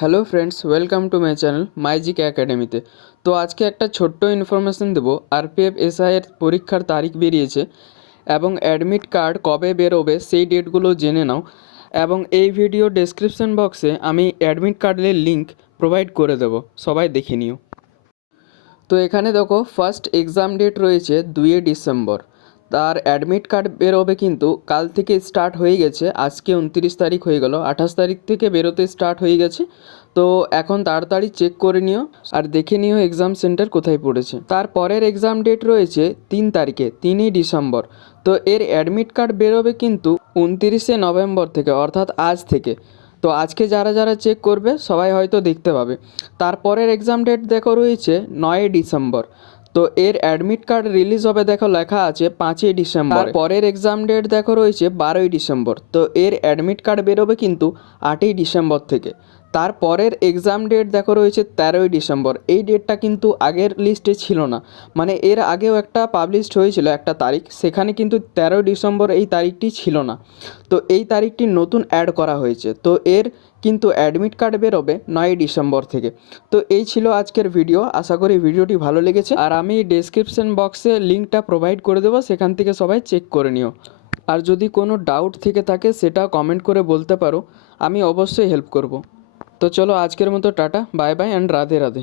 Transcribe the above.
Hello friends, welcome to my channel মাইজিক একাডেমিতে। তো আজকে একটা ছোট্ট ইনফরমেশন দেবো। আরপিএফ এসআইয়ের পরীক্ষার তারিখ বেরিয়েছে এবং অ্যাডমিট কার্ড কবে বেরোবে সেই ডেটগুলো জেনে নাও। এবং এই ভিডিও ডেসক্রিপশন বক্সে আমি অ্যাডমিট কার্ডের লিঙ্ক প্রোভাইড করে দেবো, সবাই দেখে নিও। তো এখানে দেখো ফার্স্ট এক্সাম ডেট রয়েছে 2 ডিসেম্বর। তার অ্যাডমিট কার্ড বেরোবে কিন্তু কাল থেকে স্টার্ট হয়ে গেছে। আজকে 29 তারিখ হয়ে গেল, 28 তারিখ থেকে বেরোতে স্টার্ট হয়ে গেছে। তো এখন তাড়াতাড়ি চেক করে নিও আর দেখে নিও এক্সাম সেন্টার কোথায় পড়েছে। তারপরের এক্সাম ডেট রয়েছে 3 তারিখে, 3 ডিসেম্বর। তো এর অ্যাডমিট কার্ড বেরোবে কিন্তু 29 নভেম্বর থেকে, অর্থাৎ আজ থেকে। তো আজকে যারা যারা চেক করবে সবাই হয়তো দেখতে পাবে। তারপরের এক্সাম ডেট দেখো রয়েছে 9 ডিসেম্বর। তো এর অ্যাডমিট কার্ড রিলিজ হবে, দেখো লেখা আছে 5 ডিসেম্বর। পরের এক্সাম ডেট দেখো রয়েছে 12 ডিসেম্বর। তো এর অ্যাডমিট কার্ড বেরোবে কিন্তু 8 ডিসেম্বর থেকে। তারপরের এক্সাম ডেট দেখো রয়েছে 13 ডিসেম্বর। এই ডেটটা কিন্তু আগের লিস্টে ছিল না, মানে এর আগেও একটা পাবলিশড হয়েছিল একটা তারিখ, সেখানে কিন্তু 13 ডিসেম্বর এই তারিখটি ছিল না। তো এই তারিখটি নতুন অ্যাড করা হয়েছে। তো এর কিন্তু অ্যাডমিট কার্ড বেরোবে 9 ডিসেম্বর থেকে। তো এই ছিল আজকের ভিডিও। আশা করি ভিডিওটি ভালো লেগেছে, আর আমি ডেসক্রিপশন বক্সে লিঙ্কটা প্রোভাইড করে দেবো, সেখান থেকে সবাই চেক করে নিও। আর যদি কোনো ডাউট থেকে থাকে সেটা কমেন্ট করে বলতে পারো, আমি অবশ্যই হেল্প করব। তো চলো আজকের মতো tata, bye bye and Radhe Radhe.